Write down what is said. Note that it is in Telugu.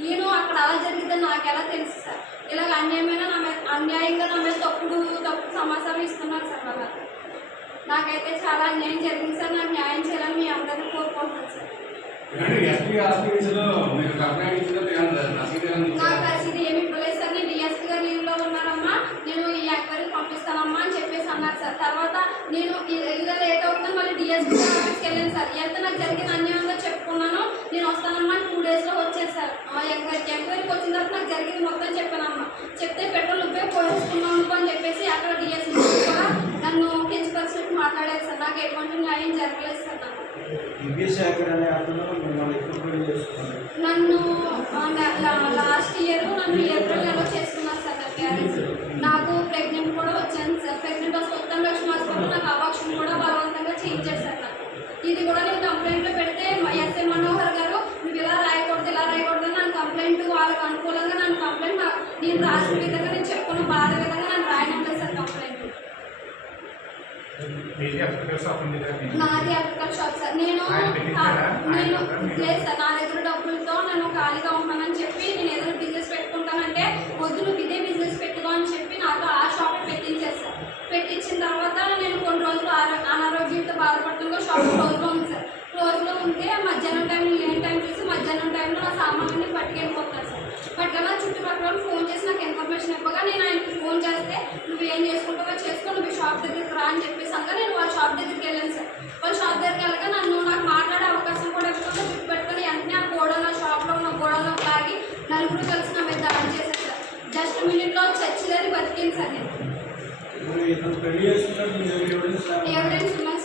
నేను అక్కడ అలా జరిగిద్దని నాకు ఎలా తెలుసు సార్? ఇలాగ అన్యాయంగా నా మీద తప్పుడు సమాచారం ఇస్తున్నారు సార్. వాళ్ళ నాకైతే చాలా అన్యాయం జరిగింది సార్. నాకు న్యాయం చేయాలని మీ అందరినీ కోరుకుంటున్నాను సార్. నాకు రసీదు ఏమి ఇవ్వలేదు సార్. నేను డిఎస్పీ గారు లీవ్లో ఉన్నారమ్మా, నేను ఈ ఎంక్వైరీకి పంపిస్తానమ్మా అని చెప్పేసి అన్నారు సార్. తర్వాత నేను ఇలా లేట్ అవుతుందని మళ్ళీ డిఎస్పీ ఆఫీస్కి వెళ్ళాను సార్. ఎంత నాకు జరిగిన అన్యాయంగా చెప్పుకున్నాను. నేను వస్తానమ్మా 2 డేస్లో వచ్చాను సార్. ఎంక్వైరీకి వచ్చిన తర్వాత నాకు జరిగింది మొత్తం చెప్పానమ్మా. చెప్తే పెట్రోల్ పోసుకున్నాను అని చెప్పేసి అక్కడ డిఎస్పీ కూడా నన్ను కించపరిచినట్టు మాట్లాడారు సార్. నాకు ఎటువంటి న్యాయం జరగలేదు సార్. నన్ను లాస్ట్ ఇయర్ నన్ను ఏప్రిల్ నెలలో చేసుకున్నారు సార్. నా మ్యారేజ్ నాకు ప్రెగ్నెంట్ కూడా వచ్చాను సార్. ప్రెగ్నెంట్ వస్తే ఉత్తమ లక్ష్మి హాస్పిటల్ నాకు అవాక్షం కూడా బలవంతంగా చేయించారు సార్. నాకు ఇది కూడా నేను కంప్లైంట్లో పెడితే ఎస్ఐ మనోహర్ గారు నువ్వు ఇలా రాయకూడదు నన్ను కంప్లైంట్ వాళ్ళకి అనుకూలంగా నన్ను కంప్లైంట్ నేను రాసిన విధంగా నేను చెప్పుకున్న బాధ విధంగా నన్ను రాయనంటారు సార్ కంప్లైంట్. నాది ఎలక్ట్రికల్ షాప్ సార్. నేను లేదు సార్. నా దగ్గర డబ్బులతో నన్ను ఖాళీగా ఉన్నానని చెప్పి నేను ఏదైనా బిజినెస్ పెట్టుకుంటానంటే వద్దు నువ్వు ఇదే బిజినెస్ పెట్టుకో అని చెప్పి నాతో ఆ షాప్ పెట్టించారు సార్. పెట్టించిన తర్వాత నేను కొన్ని రోజులు అనారోగ్యంతో బాధపడుతుందో షాప్ క్లోజ్లో ఉంది సార్. క్లోజ్లో ఉంటే మధ్యాహ్నం టైంలో లేని టైం చూసి మధ్యాహ్నం టైంలో నా సామాన్లన్నీ పట్టుకెళ్ళిపోతాను సార్. పట్టుకెళ్ళి చుట్టుపక్కల ఫోన్ చేసి నాకు ఇన్ఫర్మేషన్ ఇవ్వగా నేను ఆయనకి ఫోన్ చేస్తే నువ్వు ఏం చేసుకుంటావో చేసుకో, నువ్వు షాప్ దగ్గరికి రా అని చెప్పేసి అనగా నేను వాళ్ళ షాప్ దగ్గరికి వెళ్ళాను సార్. వాళ్ళ షాప్ దగ్గరికి వెళ్ళగా నాకు మాట్లాడే అవకాశం కూడా ఇవ్వకుండా చుట్టు పెట్టుకొని వెంటనే ఆ గోడలో షాప్లో ఉన్న గోడలో తాగి నలుగురు కలిసి నా మీద దాడి చేశాను సార్. జస్ట్ మినిట్లో చచ్చిదని బతికింది సార్. నేను ఎవిడెన్స్